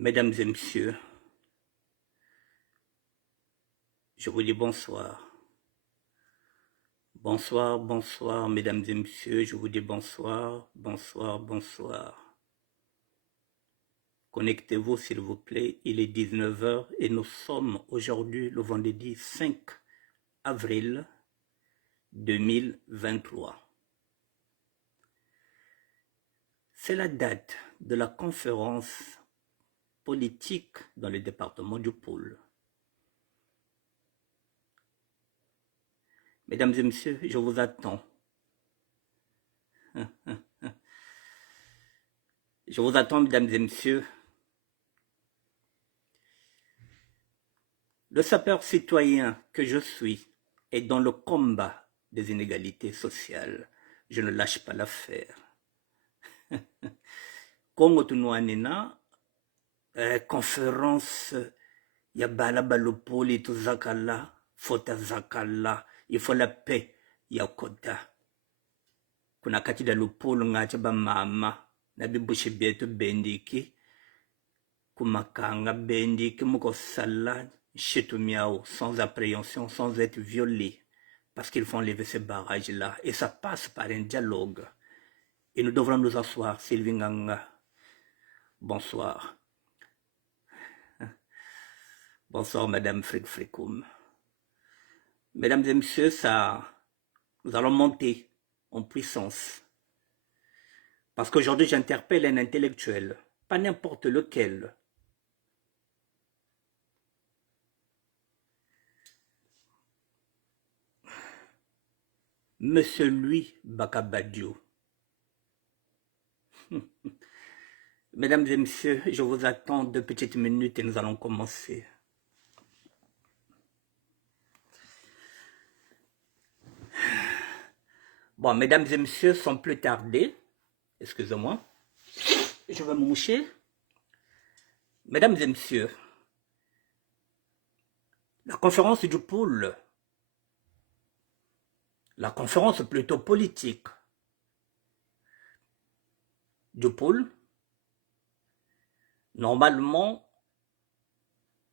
Mesdames et messieurs, je vous dis bonsoir. Bonsoir, bonsoir, mesdames et messieurs, je vous dis bonsoir, bonsoir, bonsoir. Connectez-vous s'il vous plaît, il est 19 h et nous sommes aujourd'hui le vendredi 5 avril 2023. C'est la date de la conférence politique dans le département du Pôle. Mesdames et messieurs, je vous attends. Je vous attends, mesdames et messieurs. Le sapeur citoyen que je suis est dans le combat des inégalités sociales. Je ne lâche pas l'affaire. Congo Tunuanina, conférence, ya bala balopoli to zakala, fota zakala, il faut la paix, ya kota. Kuna kati da lupolo ngacha ba mama, na bibushi bieto bendiki, kumakanga bendiki muko sala, miao, sans appréhension, sans être violés, parce qu'ils font lever ces barrages-là. Et ça passe par un dialogue. Et nous devrons nous asseoir, Sylvie Nganga. Bonsoir. Bonsoir, Madame Frikoum. Mesdames et messieurs, nous allons monter en puissance. Parce qu'aujourd'hui, j'interpelle un intellectuel, pas n'importe lequel. Monsieur Louis Bakabadio. Mesdames et messieurs, je vous attends 2 petites minutes et nous allons commencer. Bon, mesdames et messieurs, sans plus tarder, excusez-moi, je vais me moucher. Mesdames et messieurs, la conférence du pôle, la conférence plutôt politique du pôle, normalement,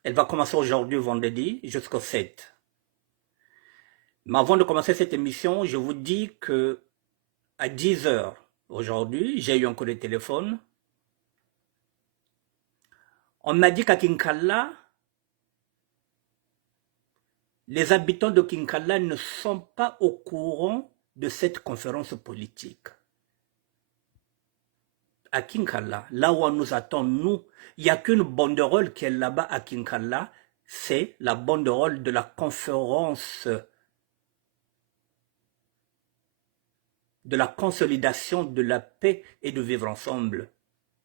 elle va commencer aujourd'hui, vendredi, jusqu'au 7. Mais avant de commencer cette émission, je vous dis que à 10 h aujourd'hui, j'ai eu un coup de téléphone. On m'a dit qu'à Kinkala, les habitants de Kinkala ne sont pas au courant de cette conférence politique. À Kinkala, là où on nous attend, nous, il n'y a qu'une banderole qui est là-bas à Kinkala, c'est la banderole de la conférence de la consolidation de la paix et de vivre ensemble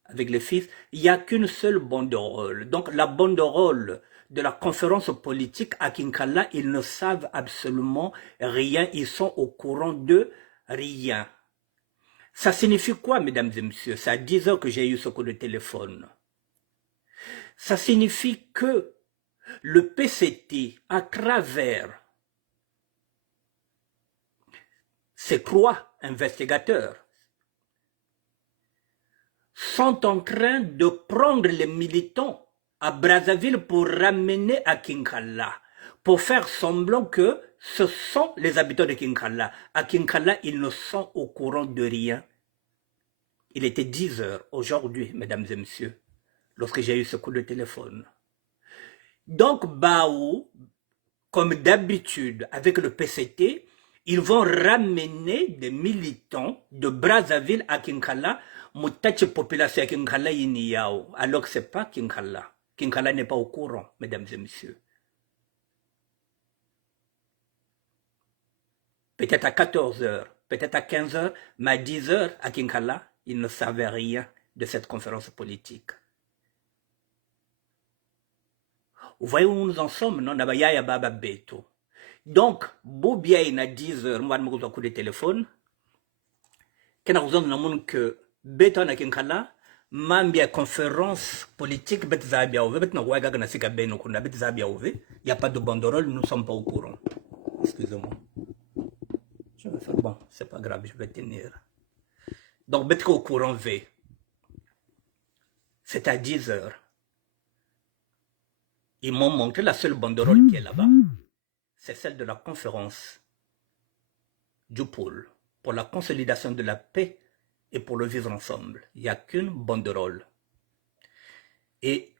avec les fils. Il n'y a qu'une seule banderole. Donc la banderole de la conférence politique à Kinkala, ils ne savent absolument rien, ils sont au courant de rien. Ça signifie quoi, mesdames et messieurs? C'est à 10 h que j'ai eu ce coup de téléphone. Ça signifie que le PCT, à travers ses 3 investigateurs, sont en train de prendre les militants à Brazzaville pour ramener à Kinkala, pour faire semblant que ce sont les habitants de Kinkala. À Kinkala, ils ne sont au courant de rien. Il était 10 h aujourd'hui, mesdames et messieurs, lorsque j'ai eu ce coup de téléphone. Donc, Baou, comme d'habitude avec le PCT, ils vont ramener des militants de Brazzaville à Kinkala, Moutache population à Kinkala Yiniao, alors que ce n'est pas Kinkala. Kinkala n'est pas au courant, mesdames et messieurs. Peut-être à 14 h, peut-être à 15 h, mais à 10 h à Kinkala, ils ne savaient rien de cette conférence politique. Vous voyez où nous en sommes, non? Nabaya Baba Beto. Donc, Bobia à 10 h, moi, je me coup de téléphone. Quand nous avons que Beto na Kinkala, Mambia conférence politique, Bet Zabia Ove, Bet Nawaga Ganasika Beno, qu'on a Bet Zabia Ove, il n'y a pas de banderole, nous ne sommes pas au courant. Excusez-moi. Je vais faire bon, c'est pas grave, je vais tenir. Donc, Bet au courant V. C'est à 10 h. Ils m'ont montré la seule banderole qui est là-bas. C'est celle de la conférence du pôle pour la consolidation de la paix et pour le vivre ensemble. Il n'y a qu'une banderole. Et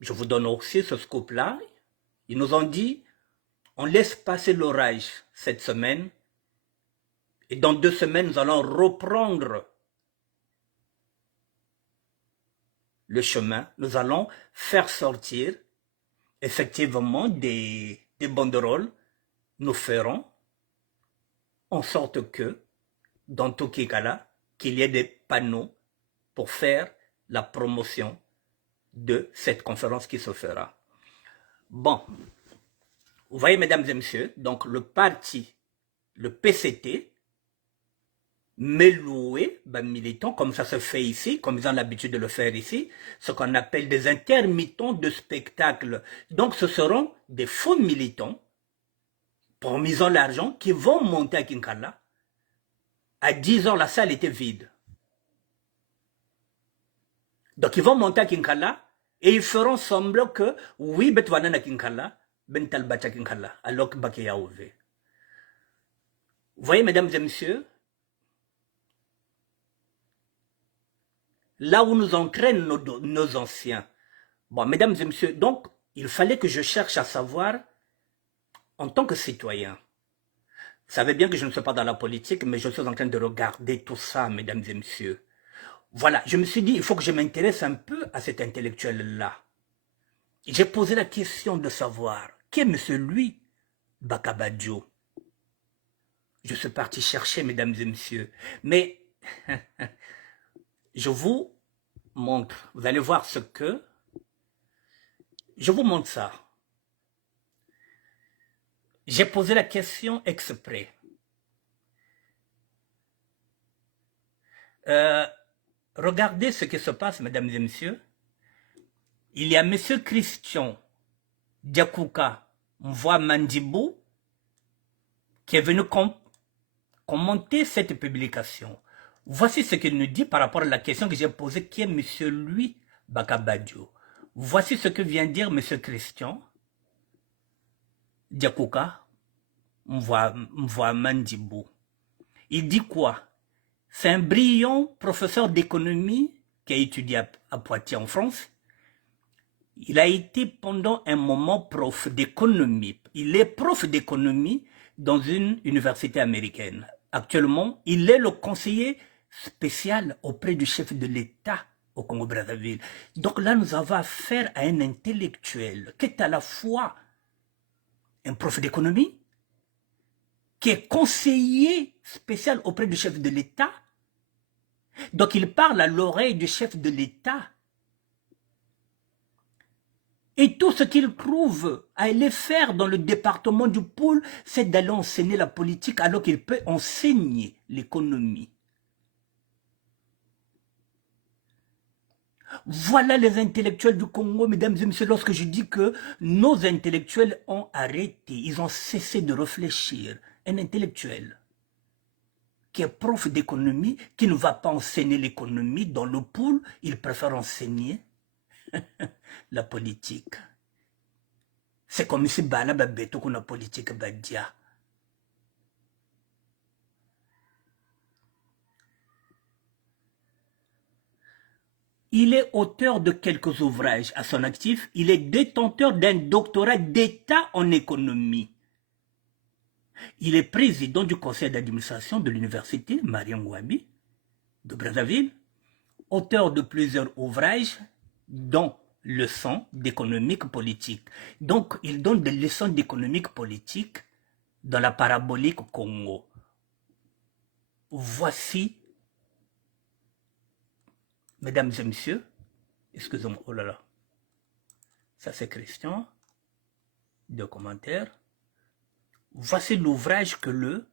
je vous donne aussi ce scoop-là. Ils nous ont dit, on laisse passer l'orage cette semaine et dans 2 semaines, nous allons reprendre le chemin. Nous allons faire sortir effectivement des banderoles. Nous ferons en sorte que dans Tokikala, qu'il y ait des panneaux pour faire la promotion de cette conférence qui se fera. Bon, vous voyez mesdames et messieurs, donc le parti, le PCT, Meloué, militants, comme ça se fait ici, comme ils ont l'habitude de le faire ici, ce qu'on appelle des intermittents de spectacle. Donc ce seront des faux militants, promisant l'argent, qui vont monter à Kinkala. À 10 heures, la salle était vide. Donc ils vont monter à Kinkala et ils feront semblant que oui, Betwana à Kinkala, Bental Bacha Kinkala, alors que Bakia Ouvé. Vous voyez, mesdames et messieurs, là où nous entraînent nos anciens. Bon, mesdames et messieurs, donc, il fallait que je cherche à savoir, en tant que citoyen, vous savez bien que je ne suis pas dans la politique, mais je suis en train de regarder tout ça, mesdames et messieurs. Voilà, je me suis dit, il faut que je m'intéresse un peu à cet intellectuel-là. J'ai posé la question de savoir, qui est monsieur lui, Bakabadjo? Je suis parti chercher, mesdames et messieurs. Mais, je vous montre, vous allez voir ce que... Je vous montre ça. J'ai posé la question exprès. Regardez ce qui se passe, mesdames et messieurs. Il y a monsieur Christian Diakouka Mvoa Mandibou qui est venu commenter cette publication. Voici ce qu'il nous dit par rapport à la question que j'ai posée, qui est monsieur lui Bakabadjo. Voici ce que vient dire monsieur Christian Diakouka Mvoa Mandibou. Il dit quoi? C'est un brillant professeur d'économie qui a étudié à Poitiers en France. Il a été pendant un moment prof d'économie. Il est prof d'économie dans une université américaine. Actuellement, il est le conseiller spécial auprès du chef de l'État au Congo-Brazzaville. Donc là, nous avons affaire à un intellectuel qui est à la fois un prof d'économie, qui est conseiller spécial auprès du chef de l'État. Donc il parle à l'oreille du chef de l'État. Et tout ce qu'il trouve à aller faire dans le département du pôle, c'est d'aller enseigner la politique alors qu'il peut enseigner l'économie. Voilà les intellectuels du Congo, mesdames et messieurs, lorsque je dis que nos intellectuels ont arrêté, ils ont cessé de réfléchir. Un intellectuel qui est prof d'économie, qui ne va pas enseigner l'économie dans le pôle, il préfère enseigner la politique. C'est comme si Bala Babeto qu'on a politique Badia. Il est auteur de quelques ouvrages à son actif. Il est détenteur d'un doctorat d'État en économie. Il est président du conseil d'administration de l'université Mariam Ouabi de Brazzaville, auteur de plusieurs ouvrages, dont leçons d'économique politique. Donc, il donne des leçons d'économique politique dans la parabolique Congo. Voici, mesdames et messieurs, excusez-moi, oh là là, ça c'est Christian, deux commentaires. Voici l'ouvrage que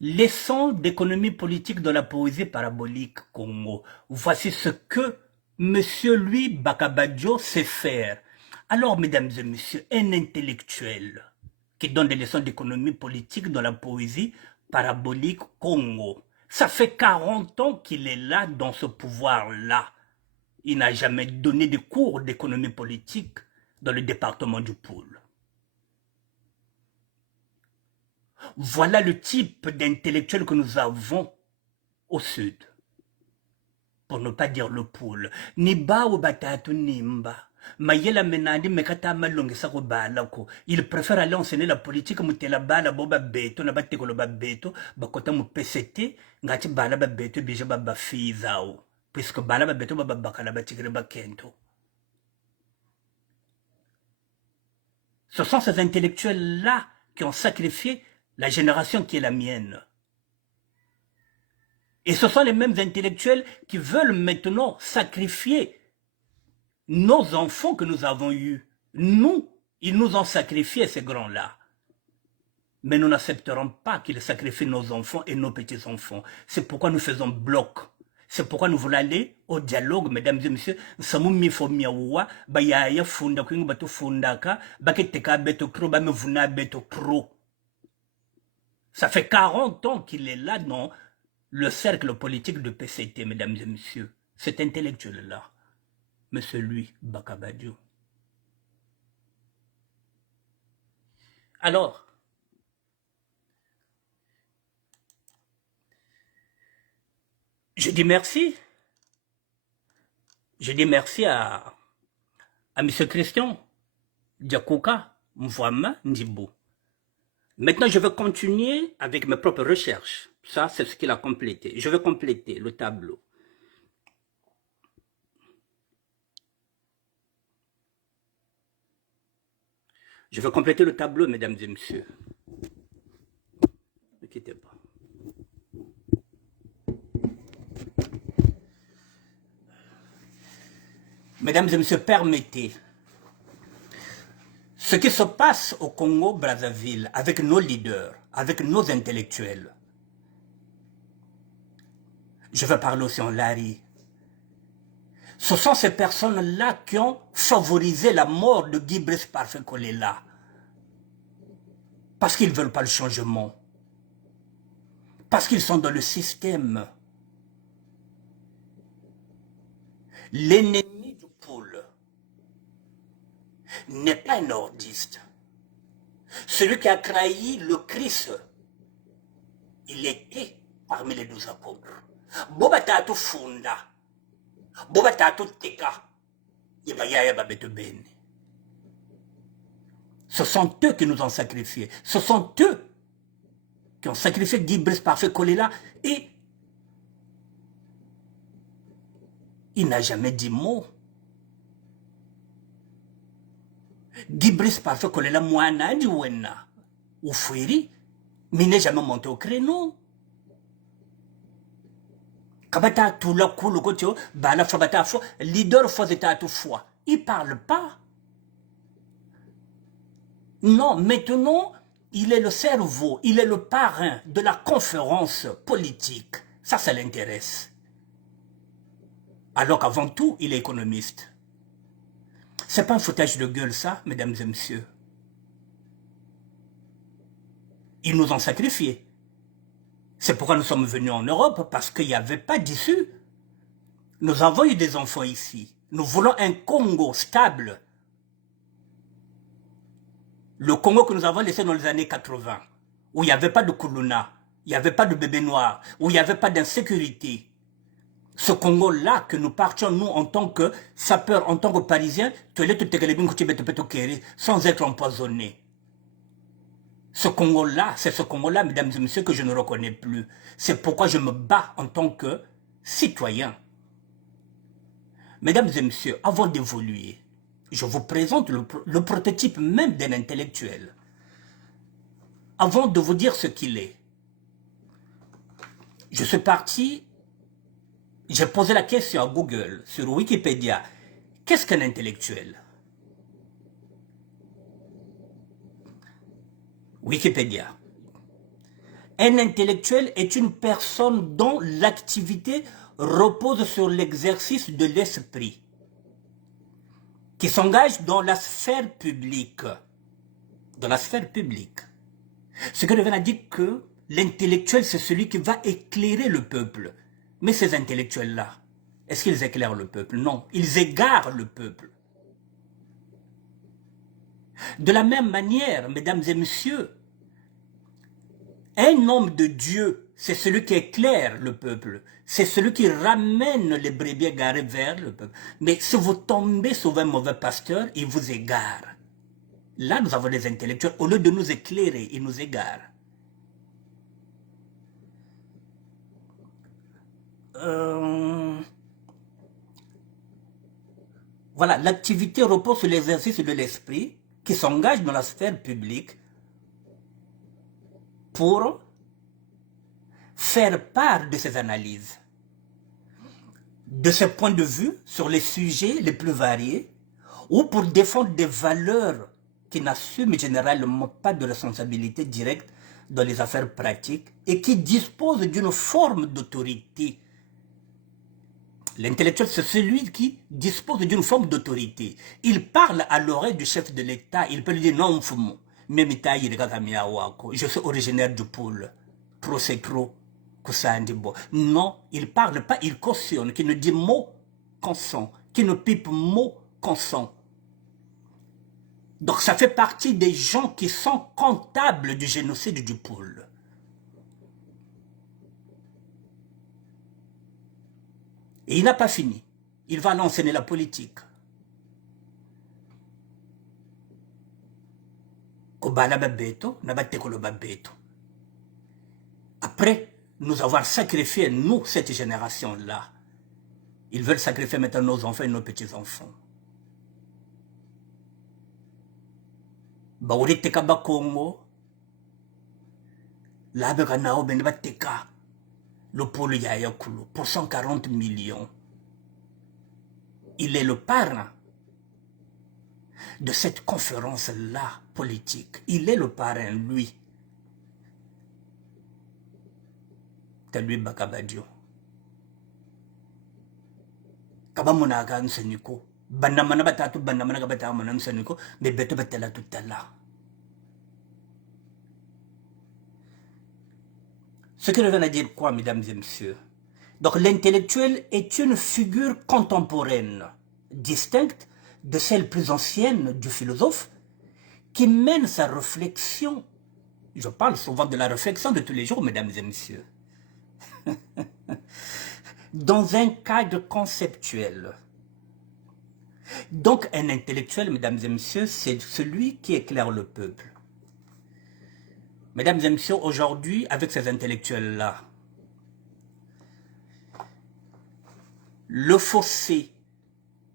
leçon d'économie politique dans la poésie parabolique Congo. Voici ce que monsieur lui Bakabadjo sait faire. Alors, mesdames et messieurs, un intellectuel qui donne des leçons d'économie politique dans la poésie parabolique Congo. Ça fait 40 ans qu'il est là dans ce pouvoir-là. il n'a jamais donné de cours d'économie politique dans le département du Pôle. Voilà le type d'intellectuel que nous avons au sud. Pour ne pas dire le Pôle. Niba ou batatu nimba. Mayela menandi mekata malongisa ko bala ko. Il préfère aller enseigner la politique mutela bala boba beto na bateko lo babeto bakota mu PCT ngati bala babeto bija baba fizao. Puisque bala babeto baba bakala batigre bakento. Ce sont ces intellectuels-là qui ont sacrifié la génération qui est la mienne. Et ce sont les mêmes intellectuels qui veulent maintenant sacrifier nos enfants que nous avons eus. Nous, ils nous ont sacrifiés, ces grands-là. Mais nous n'accepterons pas qu'ils sacrifient nos enfants et nos petits-enfants. C'est pourquoi nous faisons bloc. C'est pourquoi nous voulons aller au dialogue, mesdames et messieurs. Ça fait 40 ans qu'il est là dans le cercle politique de PCT, mesdames et messieurs. Cet intellectuel-là, mais celui, Bakabadjo. Alors, je dis merci. Je dis merci à M. Christian Diakouka Mvouama Ndibou. Maintenant, je vais continuer avec mes propres recherches. Ça, c'est ce qu'il a complété. Je vais compléter le tableau. Je vais compléter le tableau, mesdames et messieurs. Ne quittez pas. Mesdames et messieurs, permettez. Ce qui se passe au Congo-Brazzaville avec nos leaders, avec nos intellectuels, je vais parler aussi en Lari. Ce sont ces personnes-là qui ont favorisé la mort de Guy Brice Parfait Kolela. Parce qu'ils ne veulent pas le changement. Parce qu'ils sont dans le système. L'ennemi du pôle n'est pas un nordiste. Celui qui a trahi le Christ, il était parmi les 12 apôtres. Boba tatu funda. Boba tatu teka. Yebaya babeto bene. Ce sont eux qui nous ont sacrifiés. Ce sont eux qui ont sacrifié Guy Brice Parfait Kolela et il n'a jamais dit mot. Guy Brice Parfait Kolela moana di wena. Ou fuiri. Mais il n'est jamais monté au créneau. Kabata tula kulu kotio, bala fabata fo, leader fo zeta tout foi. Il parle pas. Non, maintenant, il est le cerveau, il est le parrain de la conférence politique. Ça l'intéresse. Alors qu'avant tout, il est économiste. C'est pas un foutage de gueule, ça, mesdames et messieurs. Ils nous ont sacrifiés. C'est pourquoi nous sommes venus en Europe, parce qu'il n'y avait pas d'issue. Nous avons eu des enfants ici. Nous voulons un Congo stable. Le Congo que nous avons laissé dans les années 80, où il n'y avait pas de Kuluna, il n'y avait pas de bébé noir, où il n'y avait pas d'insécurité. Ce Congo-là que nous partions, nous, en tant que sapeurs, en tant que Parisiens, sans être empoisonnés. Ce Congo-là, c'est ce Congo-là, mesdames et messieurs, que je ne reconnais plus. C'est pourquoi je me bats en tant que citoyen. Mesdames et messieurs, avant d'évoluer, je vous présente le prototype même d'un intellectuel. Avant de vous dire ce qu'il est, je suis parti, j'ai posé la question à Google, sur Wikipédia, qu'est-ce qu'un intellectuel? Wikipédia. Un intellectuel est une personne dont l'activité repose sur l'exercice de l'esprit, qui s'engage dans la sphère publique. Dans la sphère publique. Ce que devient à dire que l'intellectuel, c'est celui qui va éclairer le peuple. Mais ces intellectuels-là, Est-ce qu'ils éclairent le peuple? Non, ils égarent le peuple. De la même manière, mesdames et messieurs, un homme de Dieu, c'est celui qui éclaire le peuple. C'est celui qui ramène les brebis égarées vers le peuple. Mais si vous tombez sur un mauvais pasteur, il vous égare. Là, nous avons des intellectuels. Au lieu de nous éclairer, ils nous égarent. Voilà, l'activité repose sur l'exercice de l'esprit qui s'engage dans la sphère publique pour faire part de ses analyses, de ses points de vue sur les sujets les plus variés, ou pour défendre des valeurs qui n'assument généralement pas de responsabilité directe dans les affaires pratiques et qui disposent d'une forme d'autorité. L'intellectuel, c'est celui qui dispose d'une forme d'autorité. Il parle à l'oreille du chef de l'État, il peut lui dire non, je suis originaire du pôle, pro. Non, il parle pas, il cautionne, qui ne dit mot consent, qui ne pipe mot consent. Donc ça fait partie des gens qui sont comptables du génocide du pôle. Et il n'a pas fini. Il va enseigner la politique. Après nous avoir sacrifié, nous, cette génération-là, ils veulent sacrifier maintenant nos enfants et nos petits-enfants. Bauriteka Bakongo, Labeganao Benbateka, le pôle Yayakulu, pour 140 millions. Il est le parrain de cette conférence-là politique. Il est le parrain, lui. C'est lui Bakabadio. Kabamona Ganseniko. Bandamana Batatu, Bandamana Batamanan Seniko, mais Beto Betela tout à l'heure. Ce que je viens de dire quoi, mesdames et messieurs? Donc l'intellectuel est une figure contemporaine, distincte de celle plus ancienne du philosophe, qui mène sa réflexion. Je parle souvent de la réflexion de tous les jours, mesdames et messieurs. Dans un cadre conceptuel. Donc un intellectuel, mesdames et messieurs, c'est celui qui éclaire le peuple. Mesdames et messieurs, aujourd'hui, avec ces intellectuels-là, le fossé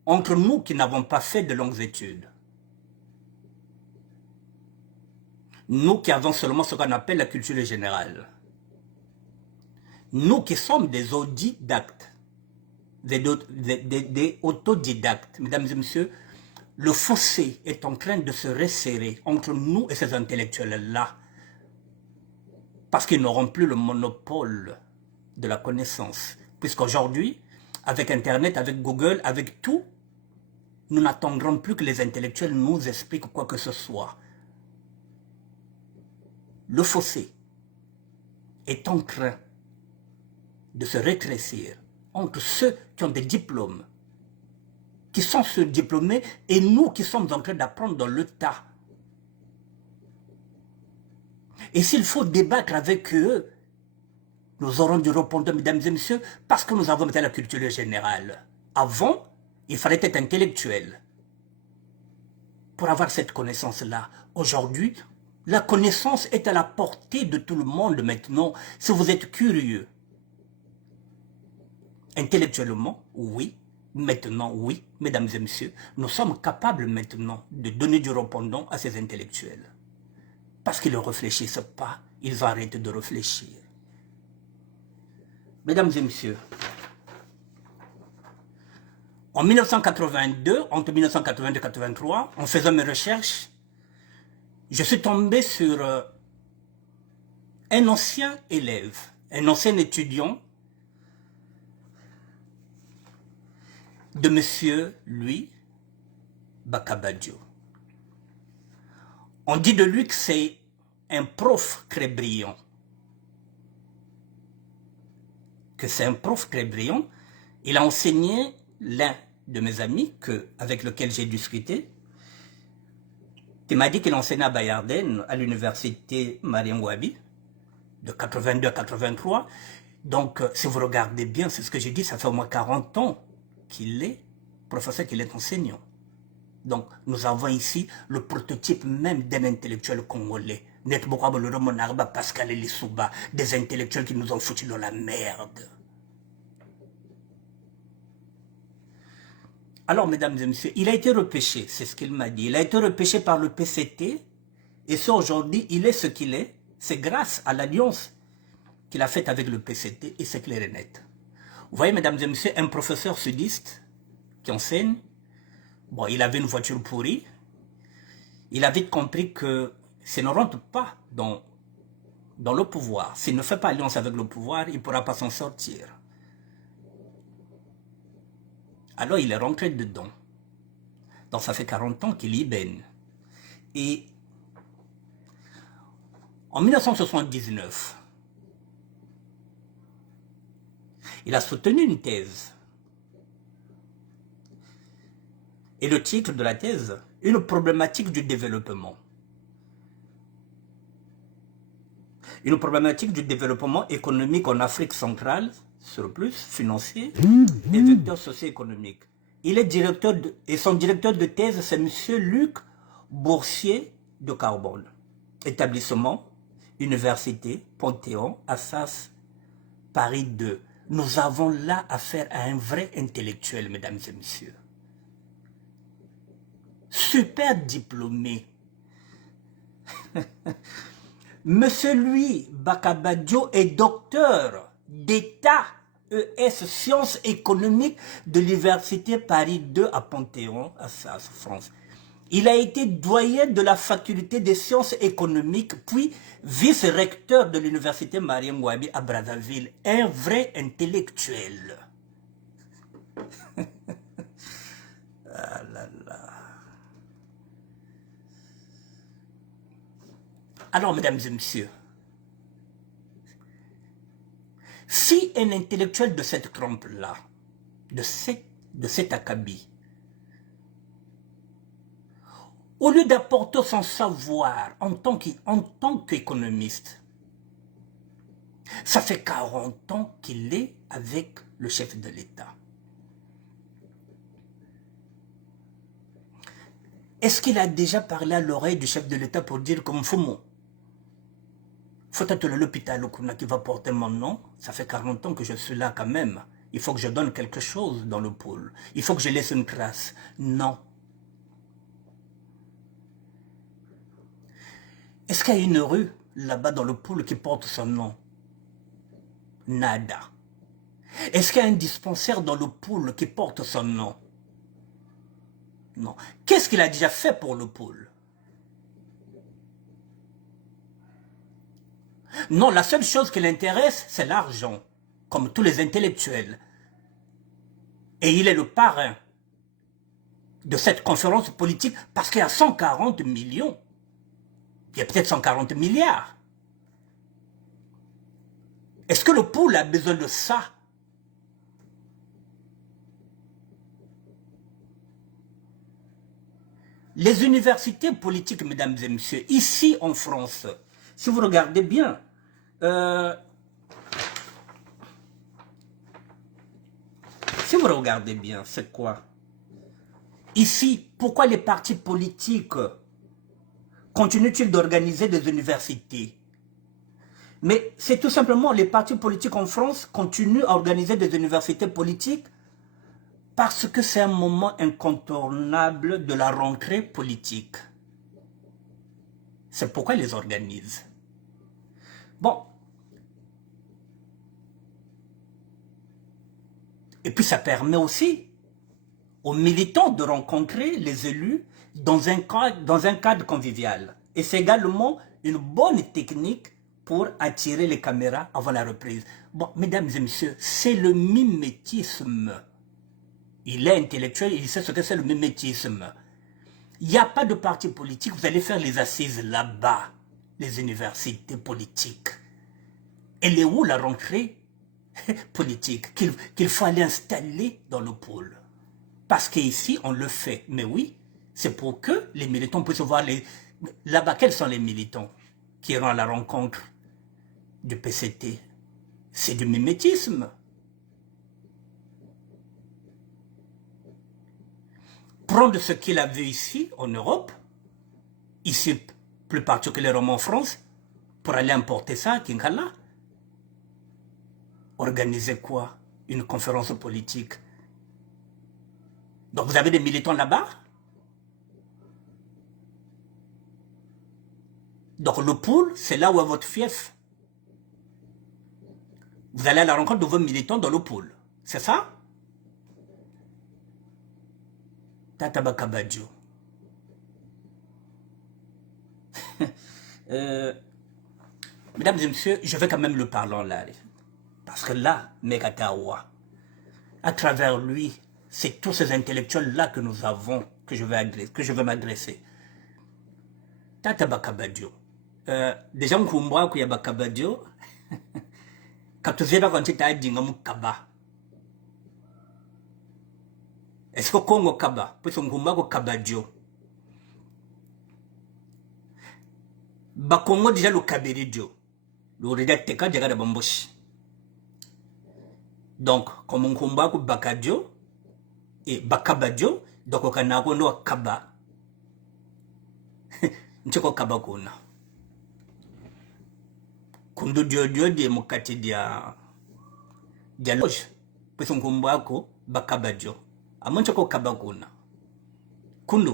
entre nous qui n'avons pas fait de longues études, nous qui avons seulement ce qu'on appelle la culture générale, nous qui sommes des autodidactes, des autodidactes, mesdames et messieurs, le fossé est en train de se resserrer entre nous et ces intellectuels-là, parce qu'ils n'auront plus le monopole de la connaissance. Puisqu'aujourd'hui, avec Internet, avec Google, avec tout, nous n'attendrons plus que les intellectuels nous expliquent quoi que ce soit. Le fossé est en train de se rétrécir entre ceux qui ont des diplômes, qui sont surdiplômés, et nous qui sommes en train d'apprendre dans le tas. Et s'il faut débattre avec eux, nous aurons du répondant, mesdames et messieurs, parce que nous avons maintenant la culture générale. Avant, il fallait être intellectuel pour avoir cette connaissance-là. Aujourd'hui, la connaissance est à la portée de tout le monde maintenant, si vous êtes curieux. Intellectuellement, oui. Maintenant, oui, mesdames et messieurs, nous sommes capables maintenant de donner du répondant à ces intellectuels. Parce qu'ils ne réfléchissent pas, ils arrêtent de réfléchir. Mesdames et messieurs, en 1982, entre 1982 et 1983, en faisant mes recherches, je suis tombé sur un ancien élève, un ancien étudiant de monsieur Louis Bakabadio. On dit de lui que c'est un prof très brillant. Que c'est un prof très brillant Il a enseigné l'un de mes amis avec lequel j'ai discuté, qui m'a dit qu'il enseignait à Bayarden, à l'université Marien Ngouabi, de 82 à 83. Donc, si vous regardez bien, c'est ce que j'ai dit, ça fait au moins 40 ans qu'il est professeur, qu'il est enseignant. Donc, nous avons ici le prototype même d'un intellectuel congolais. Net Bokabolo Monarba, Pascal Elisouba, des intellectuels qui nous ont foutus dans la merde. Alors, mesdames et messieurs, il a été repêché, c'est ce qu'il m'a dit. Il a été repêché par le PCT, et ça, aujourd'hui, il est ce qu'il est. C'est grâce à l'alliance qu'il a faite avec le PCT, et c'est clair et net. Vous voyez, mesdames et messieurs, un professeur sudiste qui enseigne, bon, il avait une voiture pourrie, il a vite compris que s'il ne rentre pas dans le pouvoir, s'il ne fait pas alliance avec le pouvoir, il ne pourra pas s'en sortir. Alors il est rentré dedans. Donc ça fait 40 ans qu'il y baigne. Et en 1979, il a soutenu une thèse. Et le titre de la thèse, une problématique du développement. Une problématique du développement économique en Afrique centrale, surplus financier et vecteur socio-économique. Il est directeur et son directeur de thèse, c'est M. Luc Boursier de Carbone. Établissement, Université, Panthéon, Assas, Paris 2. Nous avons là affaire à un vrai intellectuel, mesdames et messieurs. Super diplômé. Monsieur Louis Bakabadio est docteur d'État ES Sciences économiques de l'Université Paris 2 à Panthéon, à France. Il a été doyen de la faculté des sciences économiques, puis vice-recteur de l'Université Marien Ngouabi à Brazzaville. Un vrai intellectuel. Ah là là. Alors, mesdames et messieurs, si un intellectuel de cette trempe-là, de cet acabit, au lieu d'apporter son savoir en tant qu'économiste, ça fait 40 ans qu'il est avec le chef de l'État. Est-ce qu'il a déjà parlé à l'oreille du chef de l'État pour dire comme Fumo, faut être l'hôpital qui va porter mon nom, ça fait 40 ans que je suis là quand même. Il faut que je donne quelque chose dans le pôle. Il faut que je laisse une trace. Non. Est-ce qu'il y a une rue là-bas dans le pôle qui porte son nom? Nada. Est-ce qu'il y a un dispensaire dans le pôle qui porte son nom? Non. Qu'est-ce qu'il a déjà fait pour le pôle? Non, la seule chose qui l'intéresse, c'est l'argent, comme tous les intellectuels. Et il est le parrain de cette conférence politique parce qu'il y a 140 millions. Il y a peut-être 140 milliards. Est-ce que le pôle a besoin de ça? Les universités politiques, mesdames et messieurs, ici en France, si vous regardez bien, c'est quoi? Ici, pourquoi les partis politiques continuent-ils d'organiser des universités? Mais c'est tout simplement les partis politiques en France continuent à organiser des universités politiques parce que c'est un moment incontournable de la rentrée politique. C'est pourquoi ils les organisent. Bon. Et puis ça permet aussi aux militants de rencontrer les élus dans un cadre convivial. Et c'est également une bonne technique pour attirer les caméras avant la reprise. Bon, mesdames et messieurs, c'est le mimétisme. Il est intellectuel, il sait ce que c'est le mimétisme. Il n'y a pas de parti politique, vous allez faire les assises là-bas, les universités politiques. Elle est où la rentrée politique qu'il faut aller installer dans le pôle. Parce qu'ici, on le fait. Mais oui, c'est pour que les militants puissent voir les... Là-bas, quels sont les militants qui iront à la rencontre du PCT? C'est du mimétisme. Prendre ce qu'il a vu ici, en Europe, ici plus particulièrement en France, pour aller importer ça à Kinkala. Organiser quoi? Une conférence politique. Donc vous avez des militants là-bas? Donc le pôle, c'est là où est votre fief. Vous allez à la rencontre de vos militants dans le pôle. C'est ça? Tata Bakabadjo. Mesdames et messieurs, je vais quand même le parler en là. Parce que là, Megatawa, à travers lui, c'est tous ces intellectuels-là que nous avons, que je vais m'adresser. Tata Bakabadjo. Déjà, on comprend qu'il y a Bakabadjo. Quand tu viens quand tu as dit Kaba. Est-ce que Congo Kaba? Puis on comprend que Kabadjo. Bakongo déjà le Kaberidjo. Le Redateka déjà de Bamboshi. Donc, comme on comprend que Bakadjo et Bakabadjo, donc on a un Kaba. Ncheko Kaba Kuna. Kundu Dio de Mokati dia loge. Puis on comprend que Bakabadjo. Amoncheko Kaba Kuna. Kundu.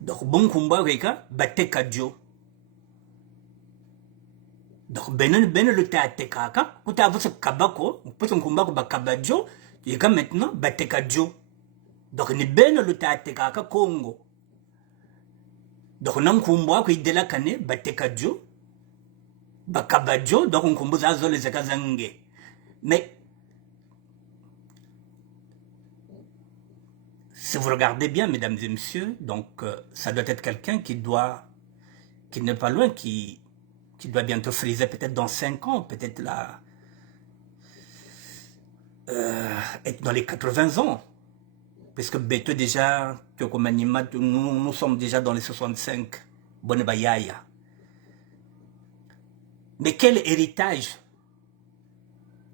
Donc, bon combat avec Batekadjo. Donc, ben le Tatekaka, quand tu as ce Kabako, on peut son combat avec Bakabadjo, il y a maintenant Batekadjo. Donc, ni ben le Tatekaka Congo. Donc, on a un combat qui est de la canne, Batekadjo, Bakabadjo, donc on combat à les Akazangue. Mais, si vous regardez bien, mesdames et messieurs, donc, ça doit être quelqu'un qui n'est pas loin, qui doit bientôt friser, peut-être dans 5 ans, peut-être là, être dans les 80 ans. Parce que Beto déjà, nous sommes déjà dans les 65. Bonne bayaya. Mais quel héritage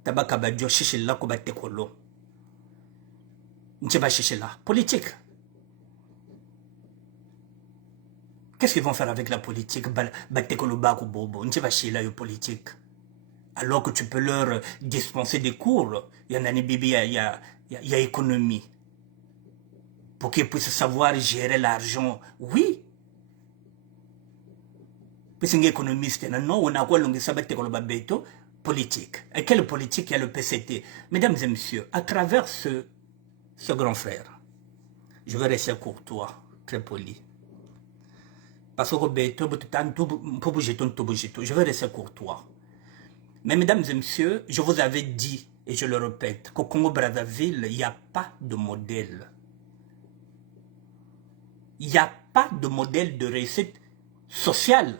Tabakabadjo Chichila Kobatekolo? N'tcheba Chichila. Politique. Qu'est-ce qu'ils vont faire avec la politique? Batekolo Baku Bobo. N'tcheba Chila politique. Alors que tu peux leur dispenser des cours. Il y en a des bébés, il y a économie. Pour qu'ils puissent savoir gérer l'argent. Oui. Puis c'est un économiste. Non, on a quoi l'on dit politique. Et quelle politique? Il y a le PCT. Mesdames et messieurs, à travers ce grand frère, je vais rester courtois, très poli. Parce que je vais rester courtois. Mais mesdames et messieurs, je vous avais dit, et je le répète, qu'au Congo-Brazzaville, il n'y a pas de modèle. Il n'y a pas de modèle de réussite sociale,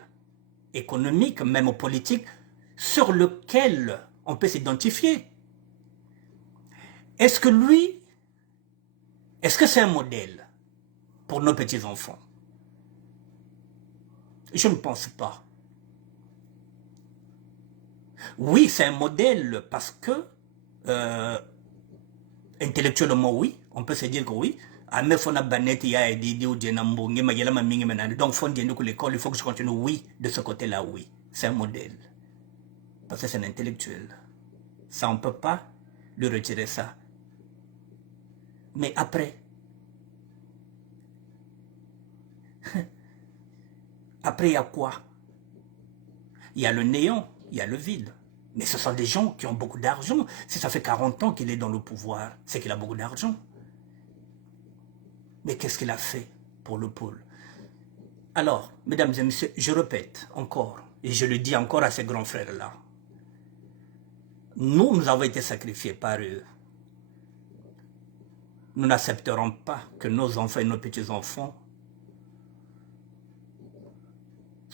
économique, même politique, sur lequel on peut s'identifier. Est-ce que lui, est-ce que c'est un modèle pour nos petits-enfants? Je ne pense pas. Oui, c'est un modèle parce que, intellectuellement, oui, on peut se dire que oui. Donc, l'école, il faut que je continue. Oui, de ce côté-là, oui. C'est un modèle. Parce que c'est un intellectuel. Ça, on ne peut pas lui retirer ça. Mais après, il y a quoi? Il y a le néant, il y a le vide. Mais ce sont des gens qui ont beaucoup d'argent. Si ça fait 40 ans qu'il est dans le pouvoir, c'est qu'il a beaucoup d'argent. Mais qu'est-ce qu'il a fait pour le pôle? Alors, mesdames et messieurs, je répète encore, et je le dis encore à ces grands frères-là. Nous avons été sacrifiés par eux. Nous n'accepterons pas que nos enfants et nos petits-enfants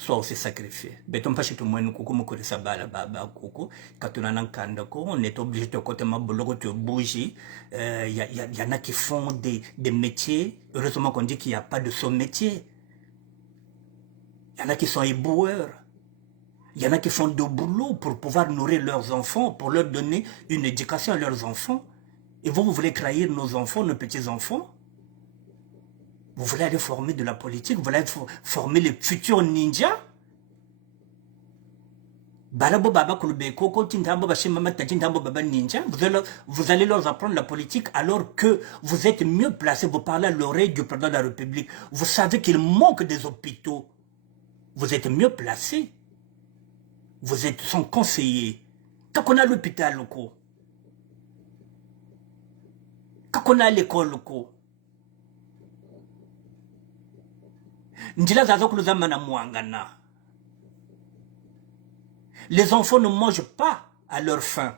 soit aussi sacrifié. Béton pas chez tout le monde, coucou, ça bala, baba, coucou. Quand on a un kandako, on est obligé de côté ma boulot, de bouger. Y en a qui font des métiers. Heureusement qu'on dit qu'il n'y a pas de sous-métier. Il y en a qui sont éboueurs. Il y en a qui font de boulot pour pouvoir nourrir leurs enfants, pour leur donner une éducation à leurs enfants. Et vous voulez trahir nos enfants, nos petits-enfants? Vous voulez aller former de la politique? Vous voulez former les futurs ninjas? Vous allez leur apprendre la politique alors que vous êtes mieux placé. Vous parlez à l'oreille du président de la République. Vous savez qu'il manque des hôpitaux. Vous êtes mieux placé. Vous êtes son conseiller. Quand on a l'hôpital local, quand on a l'école locale, les enfants ne mangent pas à leur faim.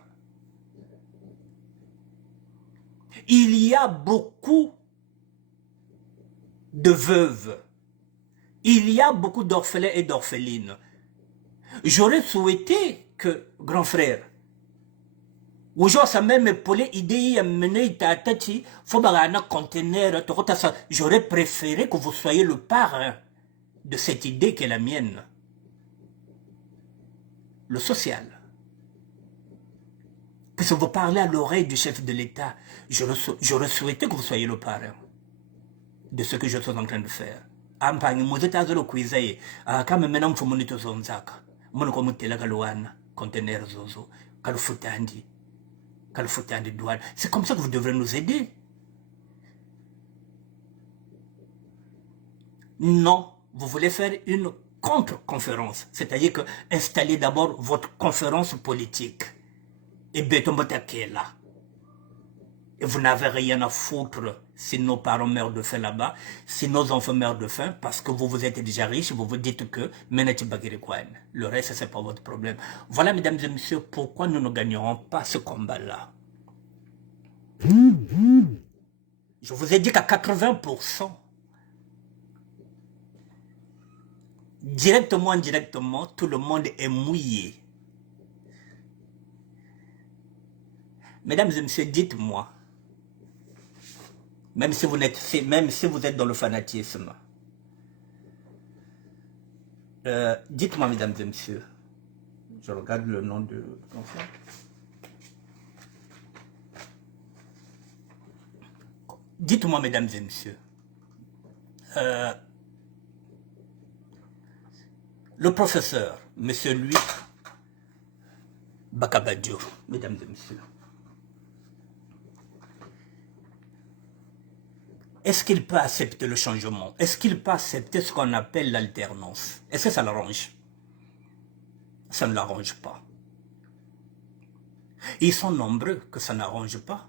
Il y a beaucoup de veuves. Il y a beaucoup d'orphelins et d'orphelines. J'aurais souhaité que, grand frère, aujourd'hui, ça même épaulé idée à mener ta tête, faut un conteneur, j'aurais préféré que vous soyez le parrain de cette idée qui est la mienne. Le social. Puisque vous parlez à l'oreille du chef de l'État, j'aurais souhaité que vous soyez le parrain de ce que je suis en train de faire. Quand maintenant, faut moniter son sac. Mon comité conteneur zozo, kalfutandi douane. C'est comme ça que vous devrez nous aider. Non, vous voulez faire une contre-conférence, c'est-à-dire que installez d'abord votre conférence politique. Et Bétombotaké là. Et vous n'avez rien à foutre si nos parents meurent de faim là-bas, si nos enfants meurent de faim, parce que vous êtes déjà riches, vous vous dites que le reste, c'est pas votre problème. Voilà, mesdames et messieurs, pourquoi nous ne gagnerons pas ce combat-là. Je vous ai dit qu'à 80%, directement, indirectement, tout le monde est mouillé. Mesdames et messieurs, dites-moi, même si vous êtes dans le fanatisme, dites-moi, mesdames et messieurs, je regarde le nom de l'enfant. Dites-moi, mesdames et messieurs, le professeur, monsieur Louis Bakabadio, mesdames et messieurs, est-ce qu'il peut accepter le changement? Est-ce qu'il peut accepter ce qu'on appelle l'alternance? Est-ce que ça l'arrange? Ça ne l'arrange pas. Ils sont nombreux que ça n'arrange pas.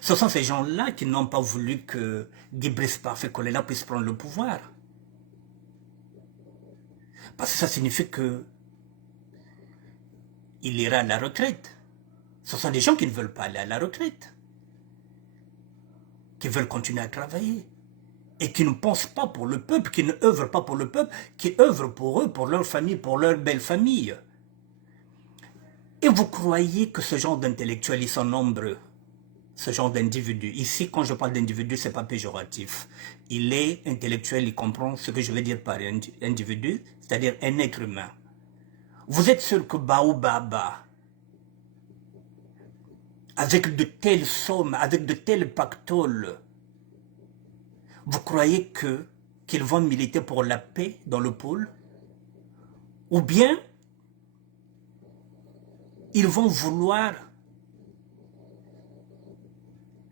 Ce sont ces gens-là qui n'ont pas voulu que Guy Brice Parfait Kolela puisse prendre le pouvoir. Parce que ça signifie que il ira à la retraite. Ce sont des gens qui ne veulent pas aller à la retraite, qui veulent continuer à travailler et qui ne pensent pas pour le peuple, qui ne œuvrent pas pour le peuple, qui œuvrent pour eux, pour leur famille, pour leur belle famille. Et vous croyez que ce genre d'intellectuels, ils sont nombreux, ce genre d'individus. Ici, quand je parle d'individu, ce n'est pas péjoratif. Il est intellectuel, il comprend ce que je veux dire par individu, c'est-à-dire un être humain. Vous êtes sûr que Baobaba, avec de telles sommes, avec de tels pactoles, vous croyez qu'ils vont militer pour la paix dans le pôle? Ou bien, ils vont vouloir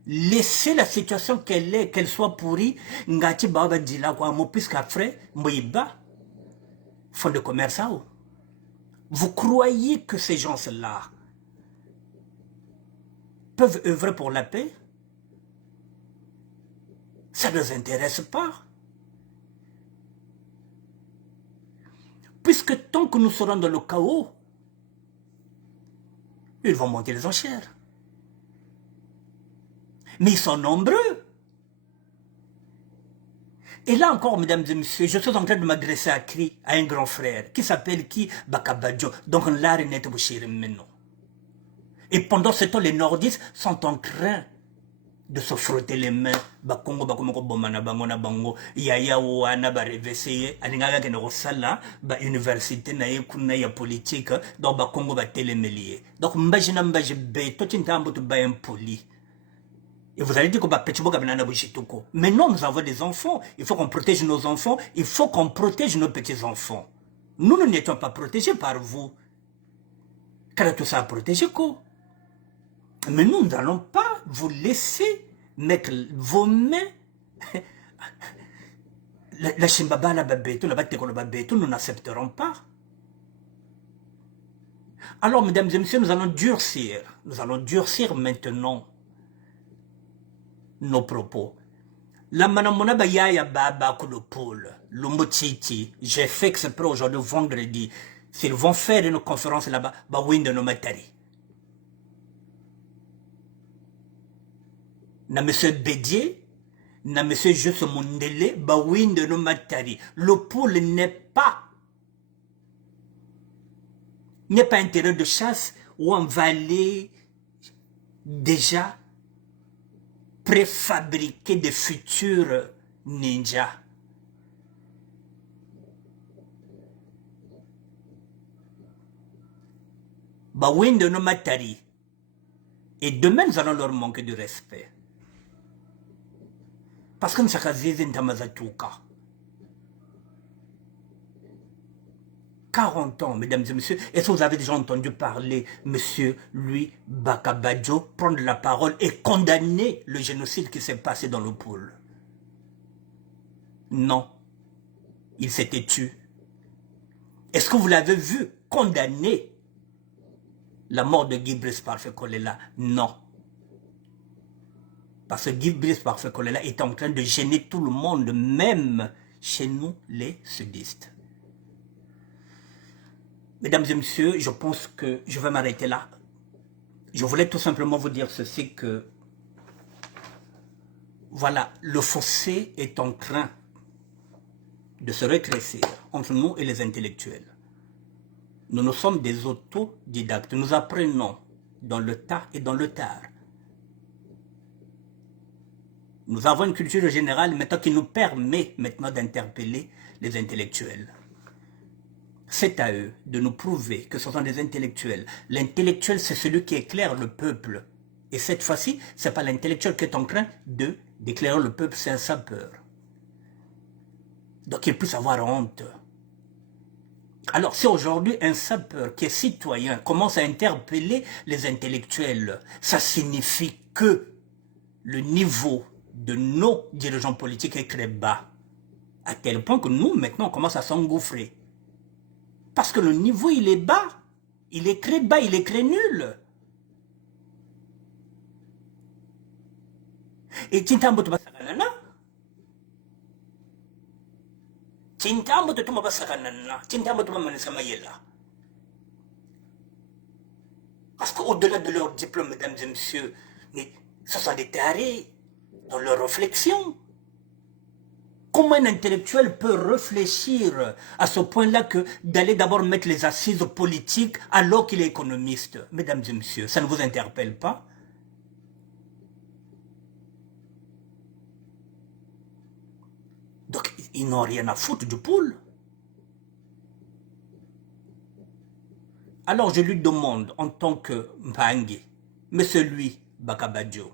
laisser la situation qu'elle est, qu'elle soit pourrie, ngati baba dila kwa mo puisqu'après, moiba, fond de commerce. Vous croyez que ces gens-là peuvent œuvrer pour la paix? Ça ne les intéresse pas. Puisque tant que nous serons dans le chaos, ils vont monter les enchères. Mais ils sont nombreux. Et là encore, mesdames et messieurs, je suis en train de m'adresser à un grand frère qui s'appelle qui Bakabadjo. Donc, là, et pendant ce temps, les nordistes sont en train de se frotter les mains. Bakongo bakomoko bomana bango na bango yaya wana ba reveseye alingaka ke no sala ba université na kuna ya politique donc bakongo ba télémélier. Donc mbajina mbaje beto tintambo to ba impoli. Et vous allez dire que bah, maintenant nous avons des enfants, il faut qu'on protège nos enfants, il faut qu'on protège nos petits-enfants. Nous n'étions pas protégés par vous. Car tout ça a protégé quoi? Mais nous n'allons pas vous laisser mettre vos mains. La chimbaba, la babeto, la bateco, la babeto, nous n'accepterons pas. Alors, mesdames et messieurs, nous allons durcir maintenant nos propos. La manamona bayaya baba kulopol, l'ombotiti, j'ai fait exprès aujourd'hui vendredi, s'ils vont faire une conférence là-bas, bah oui, de nos matari. Na monsieur Bédier, na monsieur Juste Mondele, bah oui, de nos matari. Le pôle n'est pas un terrain de chasse où on va aller déjà préfabriquer des futurs ninjas. Bah oui, de nos matari. Et demain, nous allons leur manquer de respect. Parce que nous sommes Tamazatuka. 40 ans, mesdames et messieurs. Est-ce que vous avez déjà entendu parler, monsieur Louis Bakabadjo, prendre la parole et condamner le génocide qui s'est passé dans le pôle? Non. Il s'était tué. Est-ce que vous l'avez vu condamner la mort de Guy Brice Parfait Kolela? Non. Parce que Guy Brice Parfait Kolela est en train de gêner tout le monde, même chez nous, les sudistes. Mesdames et messieurs, je pense que je vais m'arrêter là. Je voulais tout simplement vous dire ceci que, voilà, le fossé est en train de se rétrécir entre nous et les intellectuels. Nous sommes des autodidactes. Nous apprenons dans le tas et dans le tard. Nous avons une culture générale maintenant qui nous permet maintenant d'interpeller les intellectuels. C'est à eux de nous prouver que ce sont des intellectuels. L'intellectuel, c'est celui qui éclaire le peuple. Et cette fois-ci, ce n'est pas l'intellectuel qui est en train d'éclairer le peuple, c'est un sapeur. Donc il peut avoir honte. Alors si aujourd'hui un sapeur qui est citoyen commence à interpeller les intellectuels, ça signifie que le niveau de nos dirigeants politiques est très bas. À tel point que nous, maintenant, on commence à s'engouffrer. Parce que le niveau, il est bas. Il est très bas, il est très nul. Et Tintambo Tubasakanana. Tintambo Tubasakanana. Tintambo Tubasakanana. Parce qu'au-delà de leur diplôme, mesdames et messieurs, mais ce sont des tarés dans leur réflexion. Comment un intellectuel peut réfléchir à ce point-là que d'aller d'abord mettre les assises politiques alors qu'il est économiste? Mesdames et messieurs, ça ne vous interpelle pas? Donc, ils n'ont rien à foutre du pôle. Alors, je lui demande, en tant que Mpangi, mais celui, Bakabadjo,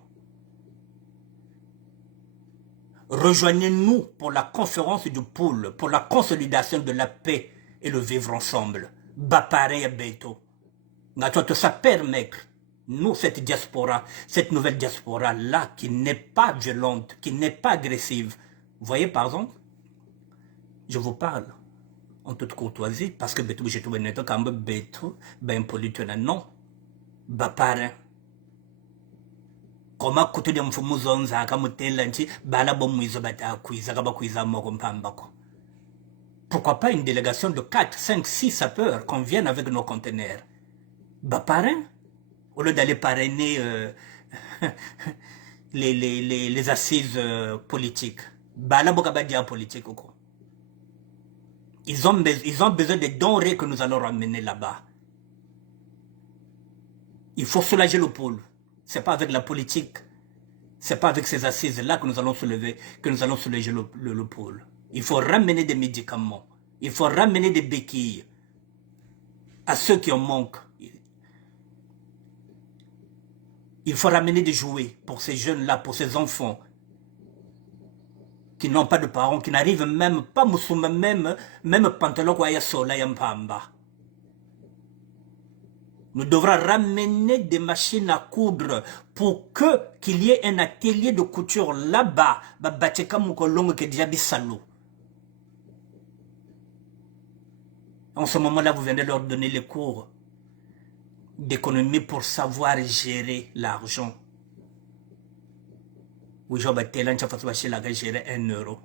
rejoignez-nous pour la conférence du pôle, pour la consolidation de la paix et le vivre ensemble. Bapare et Beto. Ça permettre, nous, cette diaspora, cette nouvelle diaspora-là, qui n'est pas violente, qui n'est pas agressive. Vous voyez, par exemple, je vous parle en toute courtoisie, parce que Beto, je trouve net comme Beto, ben politena, non. Bapare. Comment côté de mfumuzonza kamutelanti bala bomuizo bata kuiza kaba kuiza moko mpambako. Pourquoi pas une délégation de 4, 5, 6 sapeurs qu'on vienne avec nos conteneurs? Bah parrain, au lieu d'aller parrainer les assises politiques. Bala Bokabadia politique. Ils ont besoin des denrées que nous allons ramener là-bas. Il faut soulager le pôle. Ce n'est pas avec la politique, ce n'est pas avec ces assises-là que nous allons soulever, que nous allons soulager le pôle. Il faut ramener des médicaments. Il faut ramener des béquilles à ceux qui en manquent. Il faut ramener des jouets pour ces jeunes-là, pour ces enfants qui n'ont pas de parents, qui n'arrivent même pas, même pantalon quoi sola yampamba. Nous devrons ramener des machines à coudre pour qu'il y ait un atelier de couture là-bas. En ce moment-là, vous venez leur donner les cours d'économie pour savoir gérer l'argent. Oui, je vais gérer 1 euro.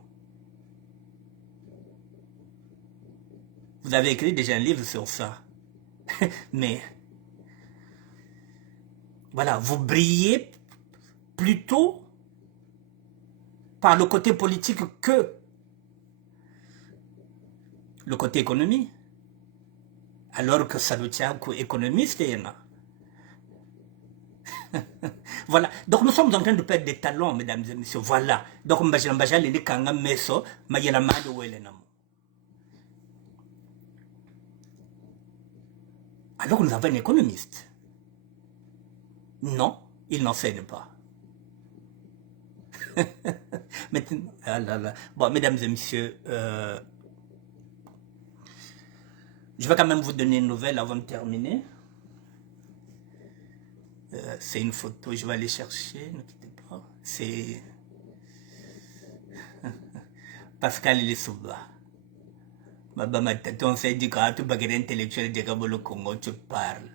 Vous avez écrit déjà un livre sur ça. Mais, voilà, vous brillez plutôt par le côté politique que le côté économie. Alors que ça ne tient qu'aux économistes. Voilà. Donc nous sommes en train de perdre des talents, mesdames et messieurs. Voilà. Donc, alors nous avons un économiste. Non, il n'enseigne pas. Ah là là. Bon, mesdames et messieurs, je vais quand même vous donner une nouvelle avant de terminer. C'est une photo, je vais aller chercher, ne quittez pas. C'est Pascal Lissouba. On s'est dit quand tu baguettes intellectuel de le Congo, tu parles.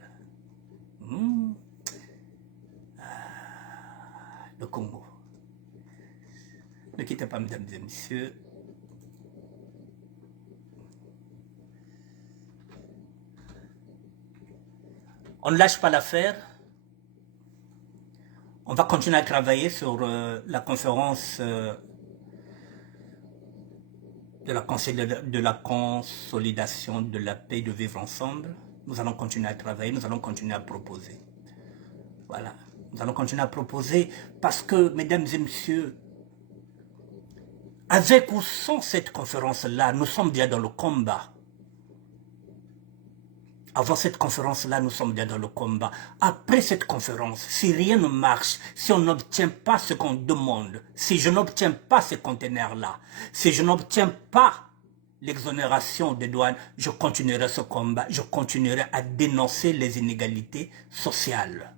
Le Congo. Ne quittez pas, mesdames et messieurs. On ne lâche pas l'affaire. On va continuer à travailler sur la conférence de la consolidation de la paix de vivre ensemble. Nous allons continuer à travailler, nous allons continuer à proposer. Voilà, nous allons continuer à proposer parce que, mesdames et messieurs, avec ou sans cette conférence-là, nous sommes déjà dans le combat. Avant cette conférence-là, nous sommes déjà dans le combat. Après cette conférence, si rien ne marche, si on n'obtient pas ce qu'on demande, si je n'obtiens pas ces conteneurs-là, si je n'obtiens pas l'exonération des douanes, je continuerai ce combat, je continuerai à dénoncer les inégalités sociales.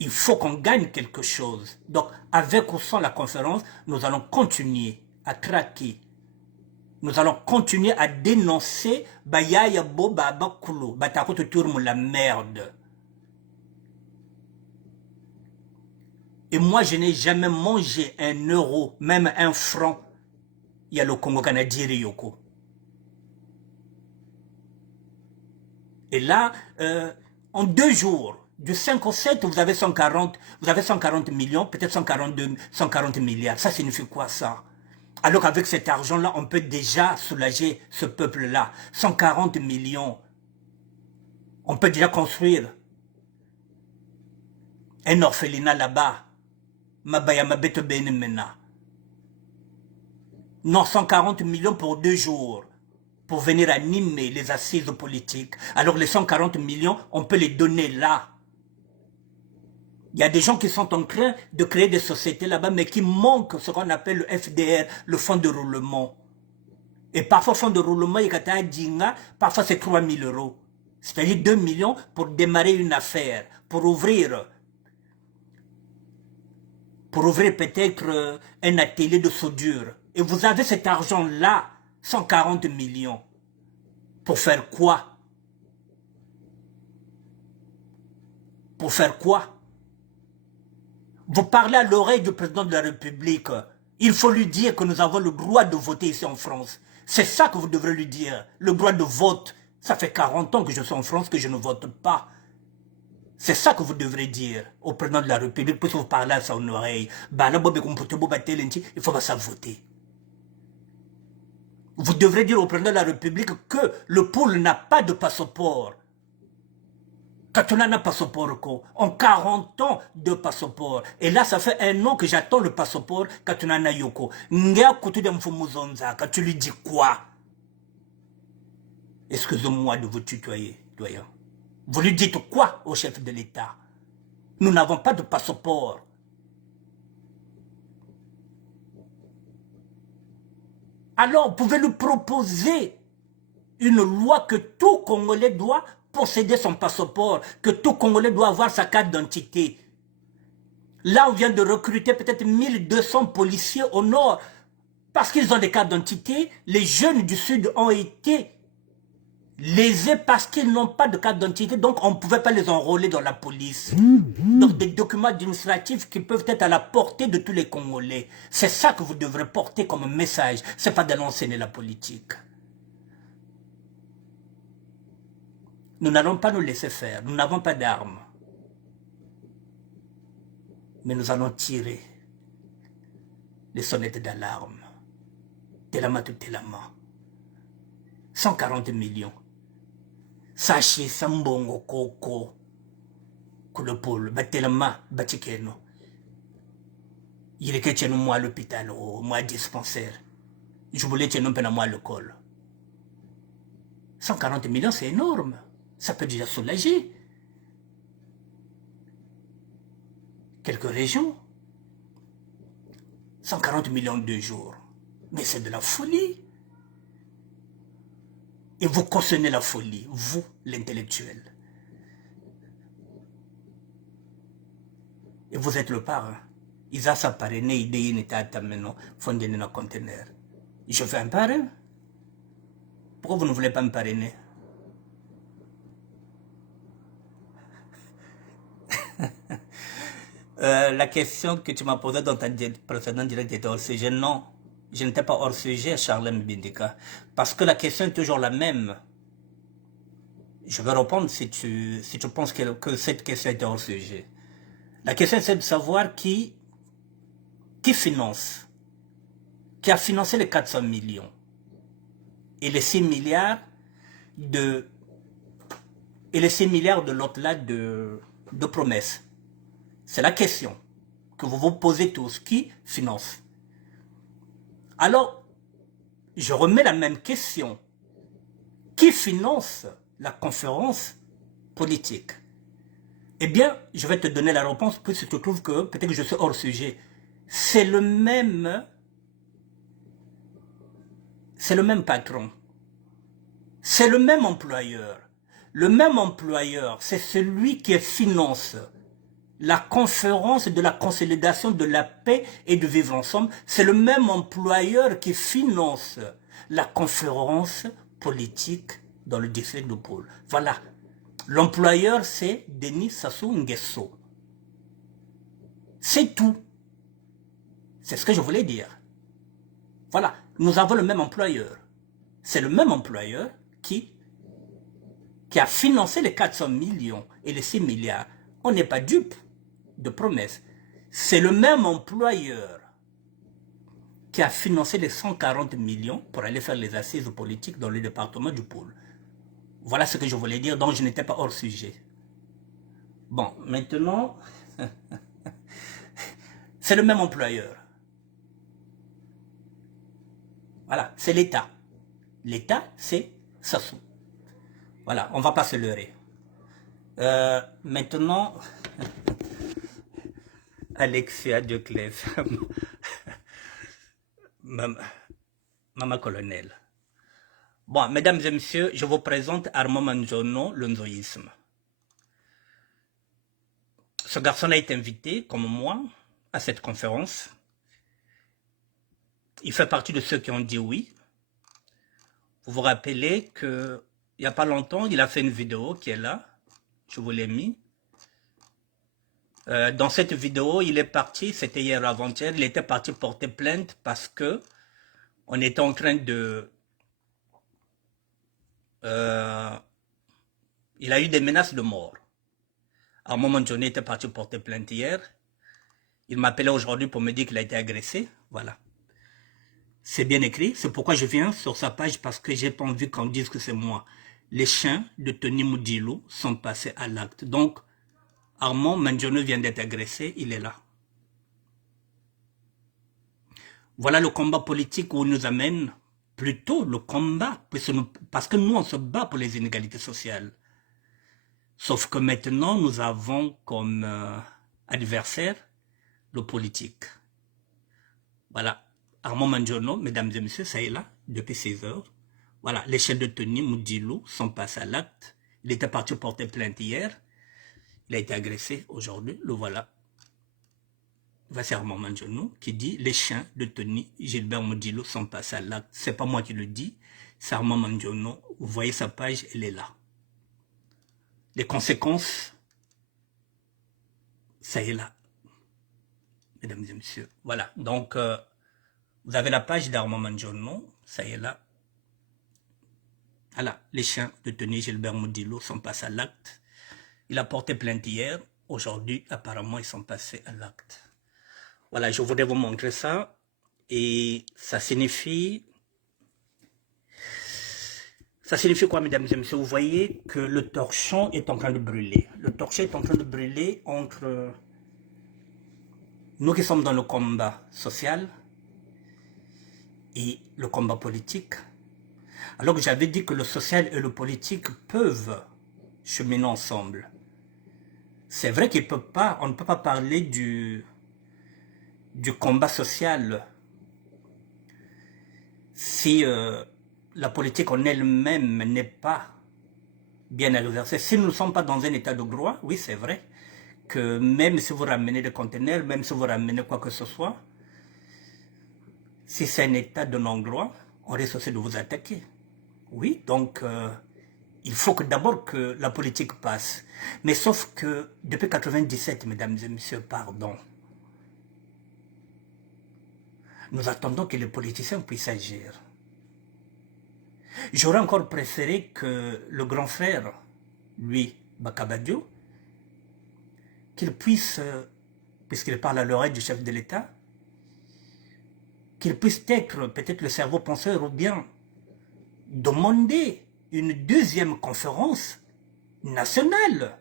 Il faut qu'on gagne quelque chose. Donc, avec ou sans la conférence, nous allons continuer à craquer. Nous allons continuer à dénoncer Bayaya Boba Bakulo, Batakoto Tourme la merde. Et moi, je n'ai jamais mangé 1 euro, même 1 franc. Il y a le Congo Canadien Yoko. Et là, en 2 jours, du 5 au 7, vous avez 140 millions, peut-être 140 milliards. Ça signifie quoi ça? Alors qu'avec cet argent-là, on peut déjà soulager ce peuple-là. 140 millions. On peut déjà construire un orphelinat là-bas. Non, 140 millions pour 2 jours. Pour venir animer les assises politiques. Alors les 140 millions, on peut les donner là. Il y a des gens qui sont en train de créer des sociétés là-bas, mais qui manquent ce qu'on appelle le FDR, le fonds de roulement. Et parfois, fonds de roulement, parfois c'est 3 000 euros. C'est-à-dire 2 millions pour démarrer une affaire, pour ouvrir peut-être un atelier de soudure. Et vous avez cet argent-là, 140 millions. Pour faire quoi? Pour faire quoi? Vous parlez à l'oreille du président de la République. Il faut lui dire que nous avons le droit de voter ici en France. C'est ça que vous devrez lui dire. Le droit de vote. Ça fait 40 ans que je suis en France, que je ne vote pas. C'est ça que vous devrez dire au président de la République, puisque vous parlez à son oreille. Il faut ça voter. Vous devrez dire au président de la République que le pôle n'a pas de passeport. Quand on a un passeport, en 40 ans de passeport. Et là, ça fait 1 an que j'attends le passeport quand on a un yoko. Quand tu lui dis quoi? Excusez-moi de vous tutoyer, doyen. Vous lui dites quoi au chef de l'État? Nous n'avons pas de passeport. Alors, vous pouvez lui proposer une loi que tout Congolais doit posséder son passeport, que tout Congolais doit avoir sa carte d'identité. Là, on vient de recruter peut-être 1200 policiers au nord. Parce qu'ils ont des cartes d'identité, les jeunes du sud ont été lésés parce qu'ils n'ont pas de carte d'identité, donc on ne pouvait pas les enrôler dans la police. Donc des documents administratifs qui peuvent être à la portée de tous les Congolais. C'est ça que vous devrez porter comme message. C'est pas d'annoncer la politique. Nous n'allons pas nous laisser faire. Nous n'avons pas d'armes. Mais nous allons tirer les sonnettes d'alarme. Telama tout telama. 140 millions. Sachez Sambongo Koko. Kulopol. Batelama Batikeno. Il est que moi à l'hôpital, moi dispensaire. Je voulais que nous prenions moi à l'école. 140 millions, c'est énorme. Ça peut déjà soulager quelques régions. 140 millions de jours. Mais c'est de la folie. Et vous cautionnez la folie, vous, l'intellectuel. Et vous êtes le parrain. Ils ont sa parrainée, idée, une état maintenant, fondé dans un conteneur. Je fais un parrain. Pourquoi vous ne voulez pas me parrainer? La question que tu m'as posée dans ta précédente direct était hors sujet. Non, je n'étais pas hors sujet, Charles Mbindika. Parce que la question est toujours la même. Je vais répondre si tu penses que cette question est hors sujet. La question c'est de savoir qui finance, qui a financé les 400 millions et les 6 milliards de l'autre là de promesses. C'est la question que vous vous posez tous. Qui finance? Alors, je remets la même question. Qui finance la conférence politique? Eh bien, je vais te donner la réponse, puisque tu trouves que peut-être que je suis hors sujet. C'est le même patron. C'est le même employeur. Le même employeur, c'est celui qui finance la conférence de la consolidation de la paix et de vivre ensemble. C'est le même employeur qui finance la conférence politique dans le district de Pôle. Voilà. L'employeur, c'est Denis Sassou Nguesso. C'est tout. C'est ce que je voulais dire. Voilà. Nous avons le même employeur. C'est le même employeur qui a financé les 400 millions et les 6 milliards. On n'est pas dupe de promesses. C'est le même employeur qui a financé les 140 millions pour aller faire les assises politiques dans le département du Pôle. Voilà ce que je voulais dire, donc je n'étais pas hors sujet. Bon, maintenant, c'est le même employeur. Voilà, c'est l'État. L'État, c'est Sassou. Voilà, on ne va pas se leurrer. Maintenant, Alexia Dioclès, Maman colonel. Bon, mesdames et messieurs, je vous présente Armand Manjono, le nzoïsme. Ce garçon a été invité, comme moi, à cette conférence. Il fait partie de ceux qui ont dit oui. Vous vous rappelez qu'il n'y a pas longtemps, il a fait une vidéo qui est là. Je vous l'ai mis. Dans cette vidéo, il est parti, c'était hier avant-hier, il était parti porter plainte parce que on était en train de... il a eu des menaces de mort. À un moment donné, il était parti porter plainte hier. Il m'appelait aujourd'hui pour me dire qu'il a été agressé. Voilà. C'est bien écrit. C'est pourquoi je viens sur sa page parce que j'ai pas envie qu'on dise que c'est moi. Les chiens de Tony Moudilou sont passés à l'acte. Donc, Armand Manjono vient d'être agressé. Il est là. Voilà le combat politique où il nous amène. Plutôt le combat. Parce que nous, on se bat pour les inégalités sociales. Sauf que maintenant, nous avons comme adversaire le politique. Voilà. Armand Manjono, mesdames et messieurs, ça est là, depuis 16 heures. Voilà, les chefs de tenue, Moudilou, sont passés à l'acte. Il était parti porter plainte hier. Il a été agressé aujourd'hui, le voilà. Voici Armand Manjono qui dit les chiens de tenue Gilbert Moudilou sont passés à l'acte. C'est pas moi qui le dis, c'est Armand Manjono. Vous voyez sa page, elle est là. Les conséquences, ça est là, mesdames et messieurs. Voilà, donc vous avez la page d'Armand Manjono, ça est là. Voilà, les chiens de tenue Gilbert Moudilou sont passés à l'acte. Il a porté plainte hier. Aujourd'hui, apparemment, ils sont passés à l'acte. Voilà, je voudrais vous montrer ça. Et ça signifie... Ça signifie quoi, mesdames et messieurs? Vous voyez que le torchon est en train de brûler. Le torchon est en train de brûler entre nous qui sommes dans le combat social et le combat politique. Alors que j'avais dit que le social et le politique peuvent cheminer ensemble. C'est vrai qu'on ne peut pas parler du combat social si la politique en elle-même n'est pas bien exercée. Si nous ne sommes pas dans un état de droit, oui c'est vrai que même si vous ramenez des conteneurs, même si vous ramenez quoi que ce soit, si c'est un état de non-droit, on risque aussi de vous attaquer. Oui, donc il faut que d'abord que la politique passe. Mais sauf que depuis 1997, mesdames et messieurs, pardon, nous attendons que les politiciens puissent agir. J'aurais encore préféré que le grand frère, lui, Bakabadio, qu'il puisse, puisqu'il parle à l'oreille du chef de l'État, qu'il puisse être peut-être le cerveau penseur ou bien demander une deuxième conférence nationale.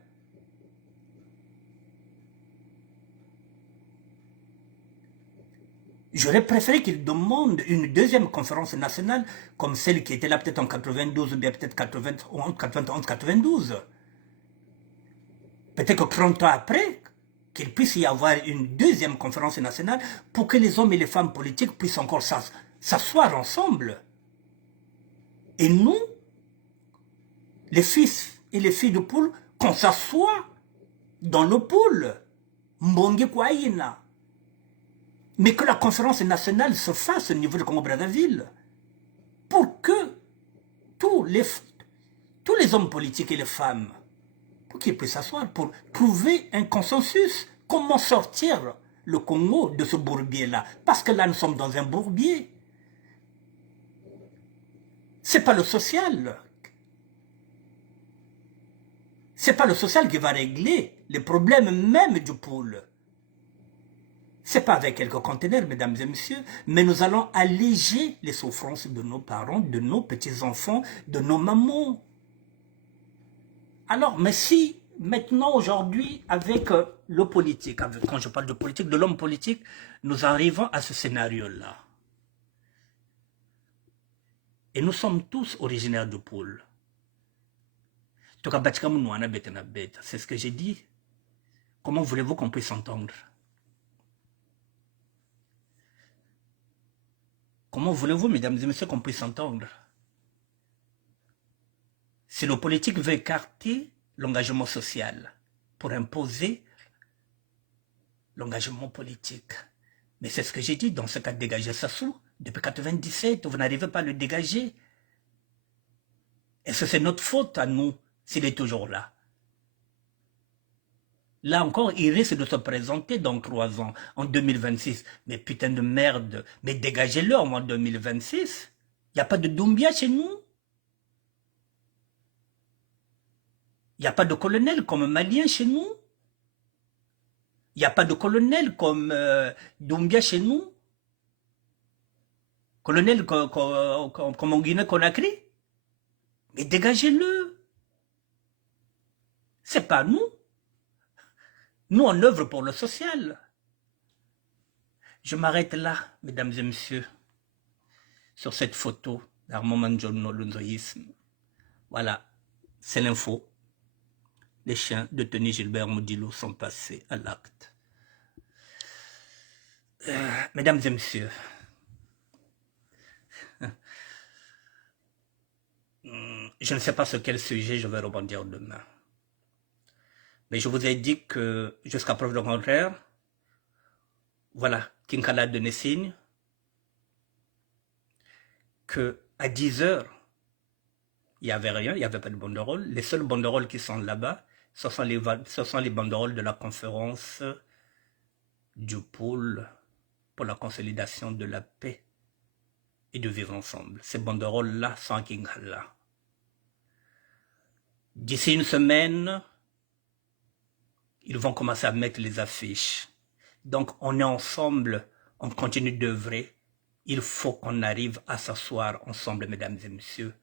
J'aurais préféré qu'il demande une deuxième conférence nationale comme celle qui était là peut-être en 92 ou bien peut-être 91-92. Peut-être que 30 ans après, qu'il puisse y avoir une deuxième conférence nationale pour que les hommes et les femmes politiques puissent encore s'asseoir ensemble. Et nous, les fils et les filles de poule, qu'on s'assoie dans le poule. Mbongi Kwaïna. Mais que la conférence nationale se fasse au niveau de Congo-Brazzaville pour que tous les hommes politiques et les femmes, pour qu'ils puissent s'asseoir, pour trouver un consensus. Comment sortir le Congo de ce bourbier-là? Parce que là, nous sommes dans un bourbier. Ce n'est pas le social. Ce n'est pas le social qui va régler les problèmes même du pôle. Ce n'est pas avec quelques conteneurs, mesdames et messieurs, mais nous allons alléger les souffrances de nos parents, de nos petits-enfants, de nos mamans. Alors, mais si maintenant, aujourd'hui, avec le politique, quand je parle de politique, de l'homme politique, nous arrivons à ce scénario-là. Et nous sommes tous originaires de pôle. C'est ce que j'ai dit. Comment voulez-vous qu'on puisse s'entendre? Comment voulez-vous, mesdames et messieurs, qu'on puisse s'entendre? Si le politique veut écarter l'engagement social pour imposer l'engagement politique. Mais c'est ce que j'ai dit, dans ce cas, dégager Sassou. Depuis 1997, vous n'arrivez pas à le dégager. Est-ce que c'est notre faute à nous s'il est toujours là? Là encore, il risque de se présenter dans 3 ans, en 2026. Mais putain de merde, mais dégagez-le en 2026. Il n'y a pas de Doumbia chez nous. Il n'y a pas de colonel comme malien chez nous. Il n'y a pas de colonel comme Doumbia chez nous. Colonel comme en Guinée-Conakry. Mais dégagez-le. C'est pas nous. Nous, on œuvre pour le social. Je m'arrête là, mesdames et messieurs, sur cette photo d'Armand Manjono, l'unzoïsme. Voilà, c'est l'info. Les chiens de Tony Gilbert Modilo sont passés à l'acte. Mesdames et messieurs, je ne sais pas sur quel sujet je vais rebondir demain. Mais je vous ai dit que, jusqu'à preuve de contraire, voilà, Kinkala a donné signe qu'à 10 heures, il n'y avait rien, il n'y avait pas de banderole. Les seules banderoles qui sont là-bas, ce sont les banderoles de la conférence du pôle pour la consolidation de la paix et de vivre ensemble. Ces banderoles-là sont à Kinkala. D'ici une semaine, ils vont commencer à mettre les affiches. Donc, on est ensemble, on continue d'œuvrer. Il faut qu'on arrive à s'asseoir ensemble, mesdames et messieurs.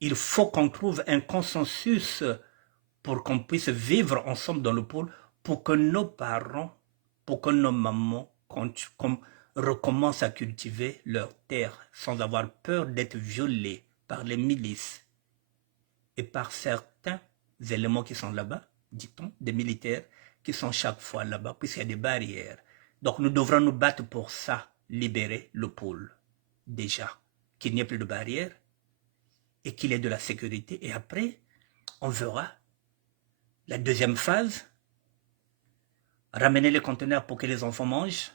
Il faut qu'on trouve un consensus pour qu'on puisse vivre ensemble dans le pôle, pour que nos parents, pour que nos mamans recommencent à cultiver leur terre sans avoir peur d'être violés par les milices et par certains éléments qui sont là-bas, dit-on, des militaires qui sont chaque fois là-bas, puisqu'il y a des barrières. Donc nous devrons nous battre pour ça, libérer le pôle. Déjà, qu'il n'y ait plus de barrières et qu'il y ait de la sécurité. Et après, on verra la deuxième phase, ramener les conteneurs pour que les enfants mangent,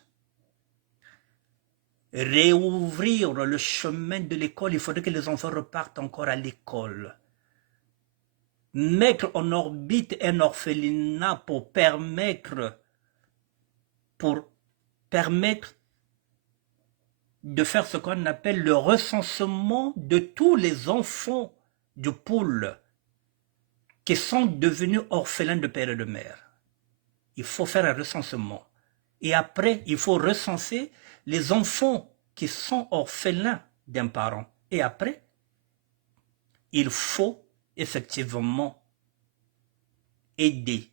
réouvrir le chemin de l'école. Il faudrait que les enfants repartent encore à l'école. Mettre en orbite un orphelinat pour permettre de faire ce qu'on appelle le recensement de tous les enfants du pôle qui sont devenus orphelins de père et de mère. Il faut faire un recensement. Et après, il faut recenser les enfants qui sont orphelins d'un parent. Et après, il faut effectivement aider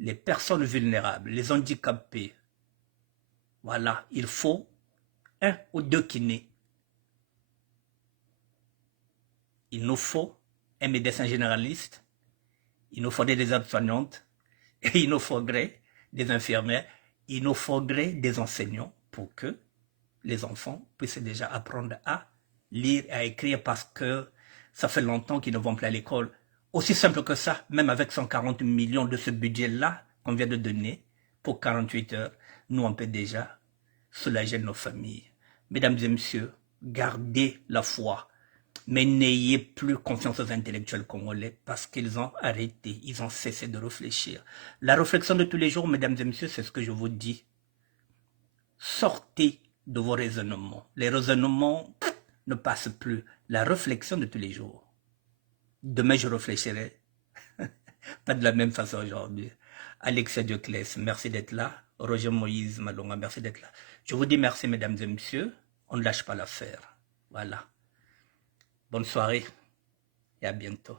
les personnes vulnérables, les handicapés. Voilà, il faut 1 ou 2 kinés. Il nous faut un médecin généraliste, il nous faudrait des aides-soignantes, et il nous faudrait des infirmières, il nous faudrait des enseignants pour que les enfants puissent déjà apprendre à lire et à écrire parce que ça fait longtemps qu'ils ne vont plus à l'école. Aussi simple que ça, même avec 140 millions de ce budget-là qu'on vient de donner pour 48 heures, nous on peut déjà soulager nos familles. Mesdames et messieurs, gardez la foi, mais n'ayez plus confiance aux intellectuels congolais parce qu'ils ont arrêté, ils ont cessé de réfléchir. La réflexion de tous les jours, mesdames et messieurs, c'est ce que je vous dis. Sortez de vos raisonnements. Les raisonnements ne passent plus. La réflexion de tous les jours. Demain, je réfléchirai. Pas de la même façon aujourd'hui. Alexia Dioclès, merci d'être là. Roger Moïse Malonga, merci d'être là. Je vous dis merci, mesdames et messieurs. On ne lâche pas l'affaire. Voilà. Bonne soirée et à bientôt.